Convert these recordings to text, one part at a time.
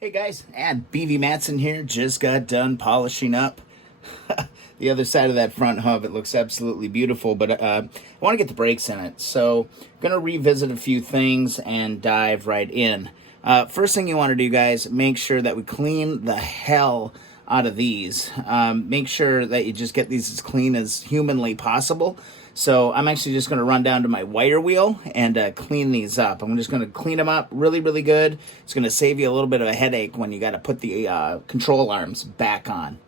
Hey guys, and BV Matson here. Just got done polishing up the other side of that front hub. It looks absolutely beautiful, but I want to get the brakes in it. So I'm going to revisit a few things and dive right in. First thing you want to do, guys, make sure that we clean the hell out of these. Make sure that you just get these as clean as humanly possible. So I'm actually just going to run down to my wire wheel and clean these up. I'm just going to clean them up really, really good. It's going to save you a little bit of a headache when you got to put the control arms back on.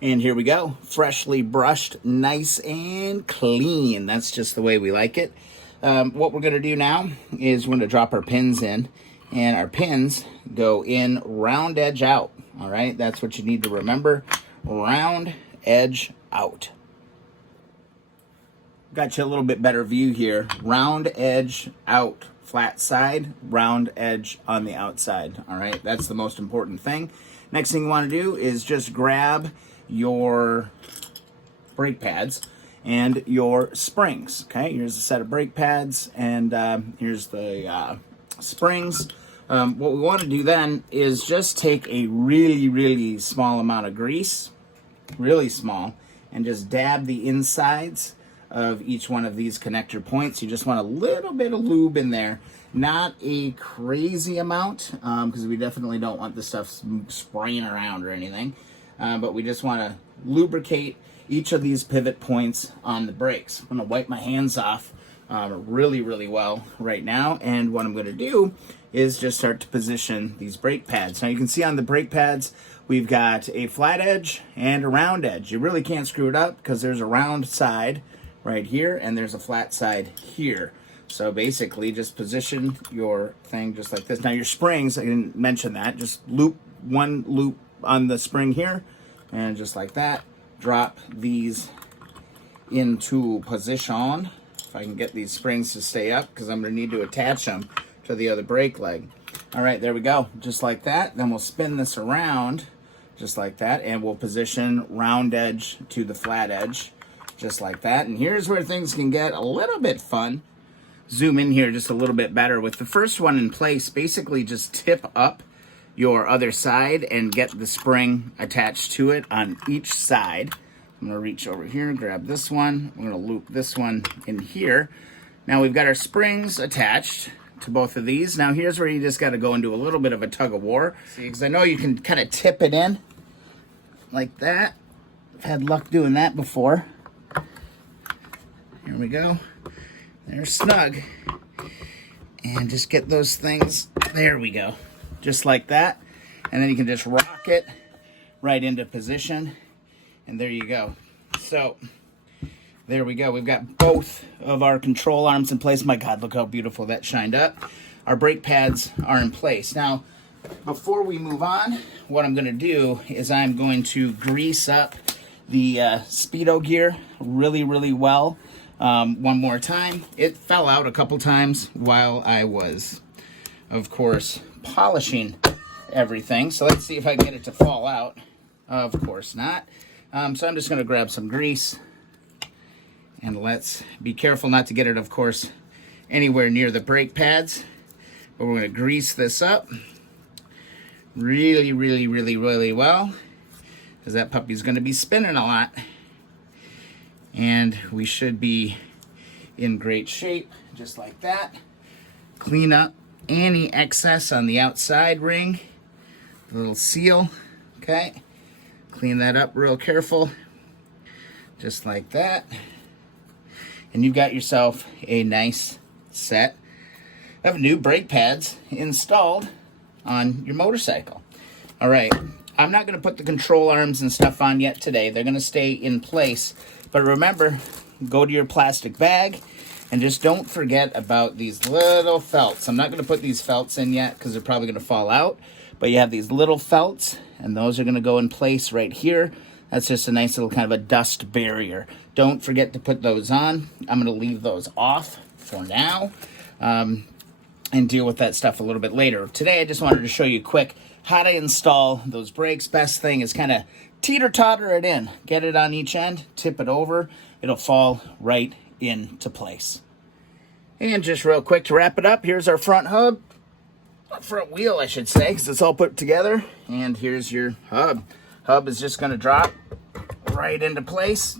And here we go. Freshly brushed, nice and clean. That's just the way we like it. What we're going to do now is we're going to drop our pins in. And our pins go in round edge out. All right, that's what you need to remember. Round edge out. Got you a little bit better view here. Round edge out, flat side, round edge on the outside. All right, that's the most important thing. Next thing you want to do is just grab your brake pads and your springs. Okay, here's a set of brake pads, and here's the springs. What we want to do then is just take a really, really small amount of grease, really small, and just dab the insides of each one of these connector points. You just want a little bit of lube in there, not a crazy amount, because we definitely don't want this stuff spraying around or anything, but we just want to lubricate each of these pivot points on the brakes. I'm going to wipe my hands off really, really well right now, and what I'm going to do is just start to position these brake pads. Now you can see on the brake pads we've got a flat edge and a round edge. You really can't screw it up because there's a round side right here and there's a flat side here. So basically just position your thing just like this. Now your springs, I didn't mention that, just loop one loop on the spring here and just like that, drop these into position. If I can get these springs to stay up, because I'm going to need to attach them to the other brake leg. All right, there we go, just like that. Then we'll spin this around just like that, and we'll position round edge to the flat edge just like that. And here's where things can get a little bit fun. Zoom in here just a little bit better. With the first one in place, basically just tip up your other side and get the spring attached to it on each side. I'm going to reach over here, grab this one. I'm going to loop this one in here. Now we've got our springs attached to both of these. Now here's where you just got to go and do a little bit of a tug of war. See, because I know you can kind of tip it in like that. I've had luck doing that before. Here we go. They're snug. And just get those things. There we go. Just like that. And then you can just rock it right into position. And there you go. So there we go. We've got both of our control arms in place. My God, look how beautiful that shined up. Our brake pads are in place. Now, before we move on, what I'm going to do is I'm going to grease up the speedo gear really, really well. One more time. It fell out a couple times while I was, of course, polishing everything. So let's see if I can get it to fall out. Of course not. So I'm just going to grab some grease, and let's be careful not to get it, of course, anywhere near the brake pads. But we're going to grease this up really, really, really, really well, because that puppy's going to be spinning a lot. And we should be in great shape, just like that. Clean up any excess on the outside ring, the little seal, okay? Clean that up real careful, just like that. And you've got yourself a nice set of new brake pads installed on your motorcycle. All right, I'm not going to put the control arms and stuff on yet today. They're going to stay in place. But remember, go to your plastic bag and just don't forget about these little felts. I'm not going to put these felts in yet because they're probably going to fall out. But you have these little felts, and those are going to go in place right here. That's just a nice little kind of a dust barrier. Don't forget to put those on. I'm going to leave those off for now and deal with that stuff a little bit later. Today, I just wanted to show you quick how to install those brakes. Best thing is kind of teeter-totter it in. Get it on each end, tip it over. It'll fall right into place. And just real quick to wrap it up, here's our front hub. front wheel, I should say, because it's all put together. And here's your hub. Hub is just going to drop right into place.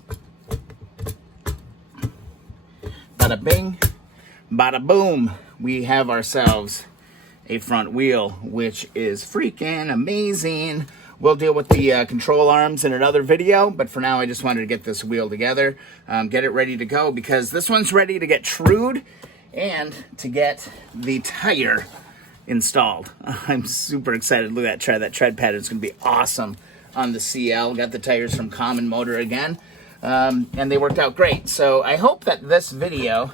Bada bing, bada boom. We have ourselves a front wheel, which is freaking amazing. We'll deal with the control arms in another video, but for now I just wanted to get this wheel together, get it ready to go, because this one's ready to get trued and to get the tire installed. I'm super excited. Look at that tread pattern. It's going to be awesome on the CL. Got the tires from Common Motor again, and they worked out great. So I hope that this video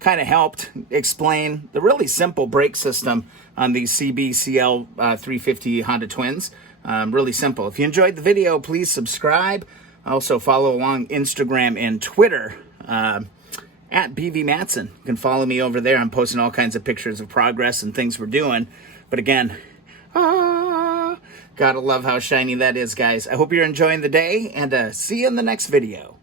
kind of helped explain the really simple brake system on the CL350 Honda Twins. Really simple. If you enjoyed the video, please subscribe. Also follow along Instagram and Twitter at BV Matson. You can follow me over there. I'm posting all kinds of pictures of progress and things we're doing. But again, gotta love how shiny that is, guys. I hope you're enjoying the day, and see you in the next video.